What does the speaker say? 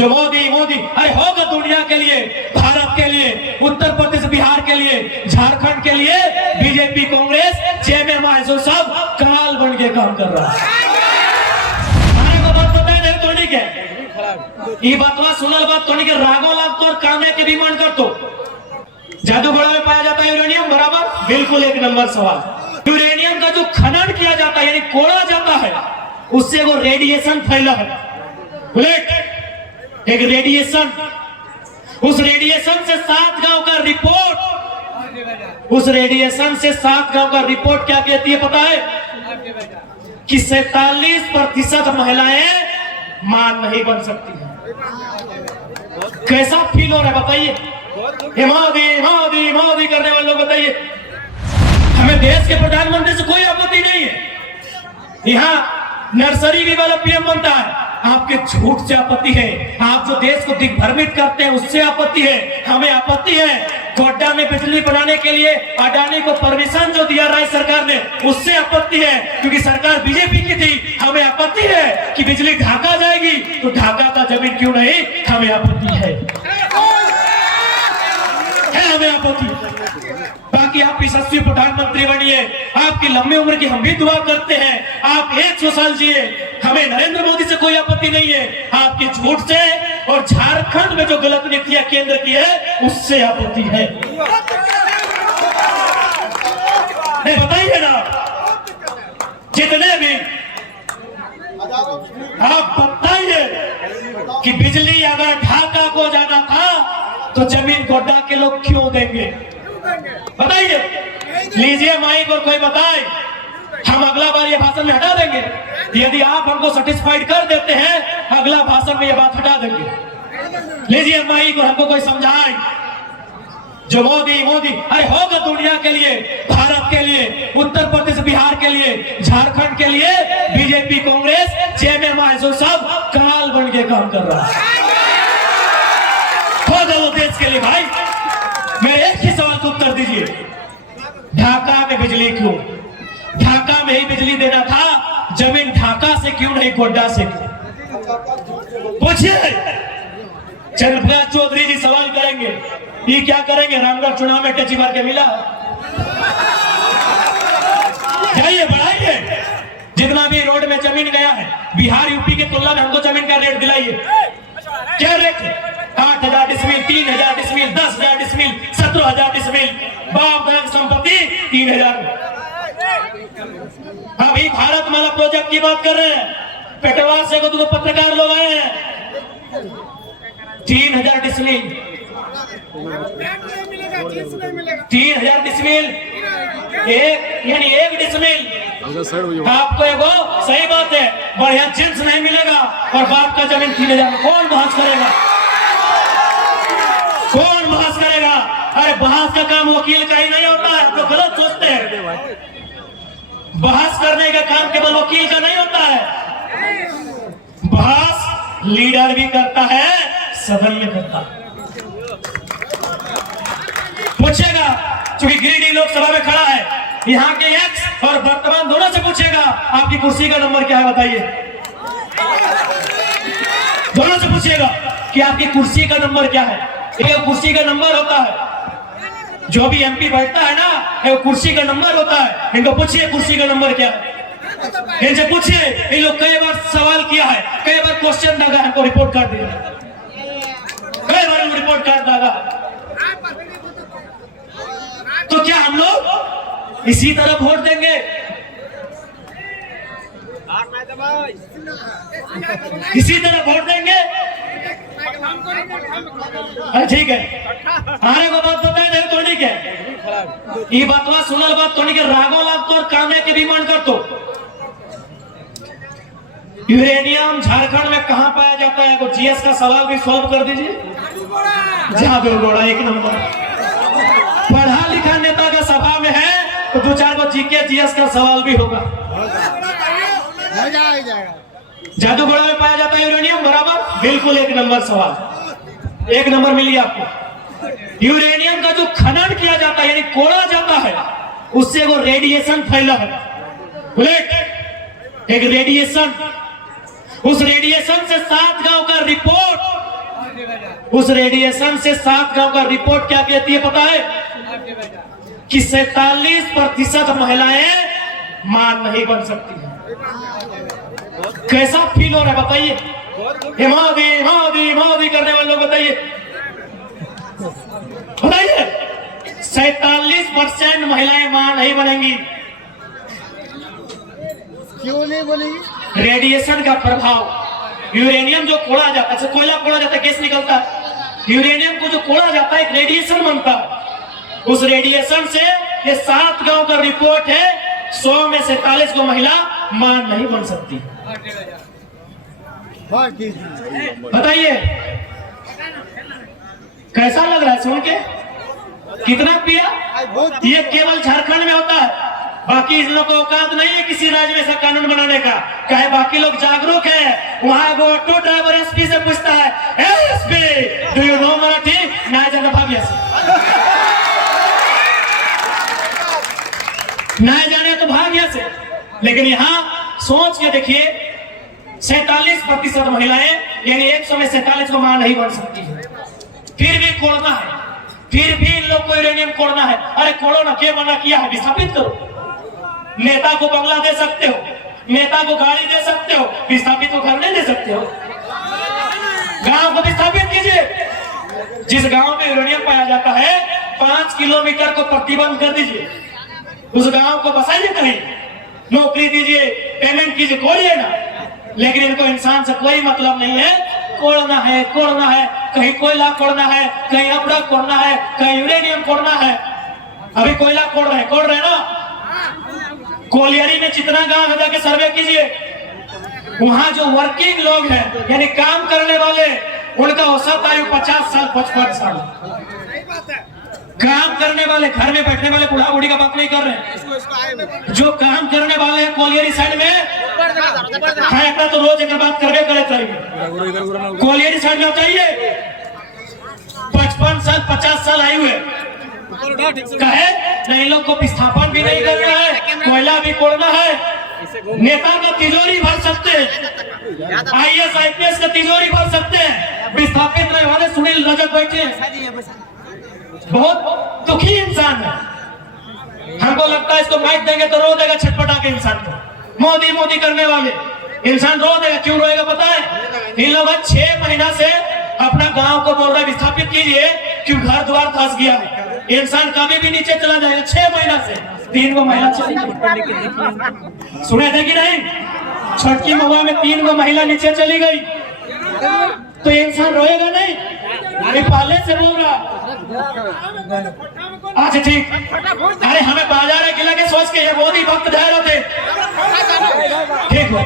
जो मोदी मोदी अरे होगा दुनिया के लिए, भारत के लिए, उत्तर प्रदेश बिहार के लिए, झारखंड के लिए बीजेपी कांग्रेस जेएमएम जो सब काल बन के काम कर रहा है। बात बताए नहीं तो नहीं के ये बातवा सुनल बात तो नहीं के रागो लाग तो और कामे के डिमांड कर तो जादूगढ़ में पाया जाता है यूरेनियम बराबर, बिल्कुल एक नंबर सवाल। यूरेनियम का जो खनन किया जाता है यानी कोड़ा जाता है उससे वो रेडिएशन फैला है, एक रेडिएशन, उस रेडिएशन से 7 गांव का रिपोर्ट, उस रेडिएशन से 7 गांव का रिपोर्ट क्या कहती है पता है कि 47% महिलाएं मां नहीं बन सकती है। कैसा फील हो रहा है बताइए, मोदी मोदी मोदी करने वाले लोग बताइए। हमें देश के प्रधानमंत्री से कोई आपत्ति नहीं है, यहाँ नर्सरी भी वाला पीएम बनता है, आपके झूठ से आपत्ति है, आप जो देश को दिग्भ्रमित करते हैं उससे आपत्ति है। हमें आपत्ति है गोड्डा में बिजली बनाने के लिए अडानी को परमिशन जो दिया राज्य सरकार ने उससे आपत्ति है, क्योंकि सरकार बीजेपी की थी। हमें आपत्ति है कि बिजली ढाका जाएगी तो ढाका का जमीन क्यों नहीं, हमें आपत्ति है हमें आपत्ति। बाकी आप यशस्वी प्रधानमंत्री बनिए, आपकी लंबी उम्र की हम भी दुआ करते हैं, आप 100 साल जिए, हमें नरेंद्र मोदी से कोई आपत्ति नहीं है। आपके झूठ से और झारखंड में जो गलत नीतियां केंद्र की है उससे आपत्ति है। बताइए ना, जितने भी आप बताइए कि बिजली अगर ढाका को जाना था तो जमीन गोड्डा के लोग क्यों देंगे, बताइए। लीजिए माइक और कोई बताए, हम अगला बार ये भाषण में हटा देंगे। यदि आप हमको सेटिस्फाइड कर देते हैं अगला भाषण में ये बात हटा देंगे। लीजिए माइक और हमको कोई समझाए। जो मोदी मोदी अरे होगा दुनिया के लिए, भारत के लिए, उत्तर प्रदेश बिहार के लिए, झारखंड के लिए बीजेपी कांग्रेस जेएमएम जो सब काल बन के काम कर रहा है। होगा वो देश के लिए भाई। मेरे एक ही सवाल का उत्तर दीजिए, ढाका में बिजली क्यों, ढाका में ही बिजली देना था, जमीन ढाका से क्यों नहीं गोड्डा से? पूछिए। चंद्रप्रकाश चौधरी जी सवाल करेंगे, ये क्या करेंगे, रामगढ़ चुनाव में टची मार के मिला। जाइए बढ़ाइए, जितना भी रोड में जमीन गया है बिहार यूपी की तुलना में हमको जमीन का रेट दिलाइए। क्या रेट है? 8,000 डिसमिल, 3,000 डिसमिल, 10,000 डिसमिल, 17,000 डिसमिल, बाप दादा संपत्ति 3,000। अभी भारत माला प्रोजेक्ट की बात कर रहे हैं, पेटवार से को पत्रकार लोग आए हैं। 3,000 डिसमिल, 3,000 डिसमिल, एक यानी 1 डिसमिल आपको एगो सही बात है बढ़िया जींस नहीं मिलेगा और बाप का जमीन 3,000। कौन बहस करेगा, कौन बहस करेगा? अरे बहस का काम वकील का ही नहीं होता है, तो गलत सोचते हैं। बहस करने का काम केवल वकील का नहीं होता है, बहस लीडर भी करता है, सदन में करता है। पूछेगा, क्योंकि गिरिडीह लोकसभा में खड़ा है, यहाँ के एक्स और वर्तमान दोनों से पूछेगा आपकी कुर्सी का नंबर क्या है बताइए। दोनों से पूछेगा कि आपकी कुर्सी का नंबर क्या है। एक कुर्सी का नंबर होता है, जो भी एमपी बैठता है ना एक कुर्सी का नंबर होता है। इनको पूछिए कुर्सी का नंबर क्या है, इनसे पूछिए। इन लोग कई बार सवाल किया है, कई बार क्वेश्चन दागा, हमको रिपोर्ट कार्ड दिया, कई बार रिपोर्ट कार्ड दागा। तो क्या हम लोग इसी तरह वोट देंगे? इसी तरह वोट देंगे? ठीक है, आने को बात बताए नहीं तो नहीं के ये बातवा सुनल बात तो नहीं के रागो लाग तो और कामे के डिमांड कर तो। यूरेनियम झारखंड में कहां पाया जाता है? को जीएस का सवाल भी सॉल्व कर दीजिए। जादूगढ़ एक नंबर। पढ़ा लिखा नेता का सभा में है तो 2-4 को जीके जीएस का सवाल भी होगा। जादूगढ़ में पाया जाता है यूरेनियम बराबर, बिल्कुल एक नंबर सवाल, एक नंबर मिली आपको। यूरेनियम का जो खनन किया जाता है यानी कोड़ा जाता है उससे वो रेडिएशन फैला है, एक रेडिएशन, उस रेडिएशन से 7 गांव का रिपोर्ट उस रेडिएशन से 7 गांव का रिपोर्ट क्या कहती है पता है? कि 47% महिलाएं मां नहीं बन सकती है। कैसा फील हो रहा है बताइए? मोदी मोदी मोदी करने वाले लोग बताइए, बताइए 47% महिलाएं मां नहीं बनेंगी। क्यों नहीं बनेगी? रेडिएशन का प्रभाव। यूरेनियम जो कोड़ा जाता है, कोयला कोड़ा जाता है, गैस निकलता है। यूरेनियम को जो कोड़ा जाता है एक रेडिएशन बनता है। उस रेडिएशन से ये 7 गांव का रिपोर्ट है, 100 में 47 को महिला मां नहीं बन सकती। बताइए कैसा लग रहा है सुन के? कितना पिया? ये केवल झारखंड में होता है, बाकी इन लोगों को औकात नहीं है किसी राज्य में ऐसा कानून बनाने का। कहे बाकी लोग जागरूक है, वहां वो ऑटो ड्राइवर एसपी से पूछता है, SP do you know Marathi? ना जाना भाग्य से, ना जाने तो भाग्य से। लेकिन यहाँ सोच के देखिए 47% महिलाएं यानी 100 में 47 को मां नहीं बन सकती है। फिर भी कोड़ना है, फिर भी इन लोग को यूरेनियम कोड़ना है। अरे कोड़ो ना, क्या मना किया है? विस्थापित करो। नेता को बंगला दे सकते हो, नेता को गाड़ी दे सकते हो, विस्थापित को घर नहीं दे सकते हो। गांव को विस्थापित कीजिए। जिस गांव में यूरेनियम पाया जाता है 5 किलोमीटर को प्रतिबंध कर दीजिए, उस गांव को बसाइए, कहीं नौकरी दीजिए, पेमेंट कीजिए, कोड़िए ना। लेकिन इनको इंसान से कोई मतलब नहीं है, कोड़ना है, कोड़ना है। कहीं कोयला कोड़ना है, कहीं अबड़क कोड़ना है, कहीं यूरेनियम कोड़ना है। अभी कोयला कोड़ रहे ना। कोलियरी में जितना गांव है जाके सर्वे कीजिए, वहां जो वर्किंग लोग हैं यानी काम करने वाले, उनका औसत आयु 50 साल 55 साल। काम करने वाले, घर में बैठने वाले बूढ़ा बूढ़ी का बात नहीं कर रहे हैं। जो काम करने वाले हैं कोलियरी साइड में है, तो रोज एक बात करके करे चाहिए। कोलियरी साइड में चाहिए 55 साल 50 साल आयु है, कहे नहीं लोग को विस्थापन भी नहीं करना है, कोयला भी कोड़ना है। नेता का तिजोरी भर सकते हैं, IAS IPS का तिजोरी भर सकते हैं, विस्थापित रहने वाले सुनील रजक बैठे हैं। बहुत दुखी इंसान है। हमको लगता है इसको माइक देंगे तो रो देगा छटपटा के इंसान को। मोदी मोदी करने वाले इंसान रो देगा। क्यों रोएगा पता है? इन लोग 6 महीना से अपना गांव को बोल रहे विस्थापित कीजिए, क्यों घर द्वार धंस गया है। इंसान कभी भी नीचे चला जाएगा। 6 महीना से 3 को महिला चली गई, सुने थे कि नहीं? छठी महुआ में 3 को महिला नीचे चली गई, तो इंसान रोएगा नहीं? अभी पहले से बोल रहा। अच्छा ठीक, अरे हमें बाजार है किला के सोच के ये मोदी भक्त ठहरे थे, ठीक है।